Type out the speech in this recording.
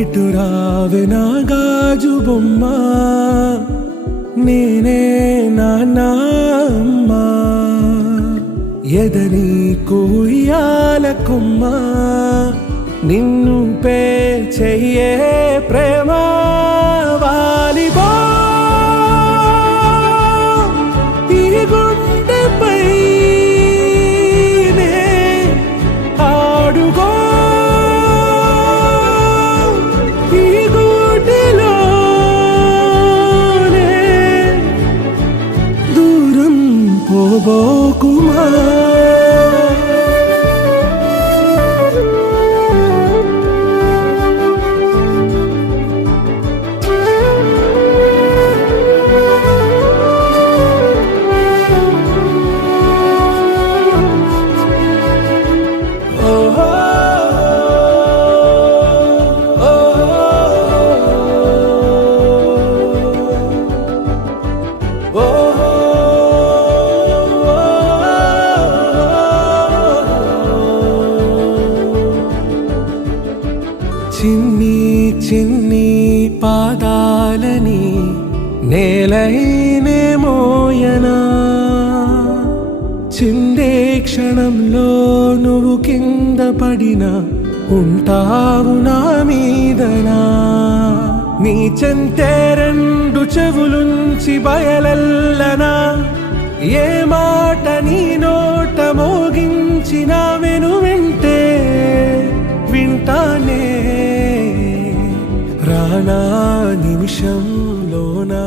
ఇటు రావే నా గాజు బొమ్మ, నేనే నాన్న అమ్మా. ఎదని కొయ్యాల కొమ్మ, నిన్ను పే చెయ్యే ప్రేమ వాలిబా. ఈ గుండెపై ఆడుగో, ఈ గుడిలోనే దూరం పోబోకుమా. చిన్ని చిన్ని పాదాలని నేలైనే మోయనా, చిందే క్షణంలో నువ్వు కింద పడినా ఉంటావు నా మీదనా. నీ చెంతే రెండు చెవులుంచి బయలెల్లనా, ఏ మాట నీ నోట మోగించిన వెను వింటే వింటానే. రానా నిమిషంలోనా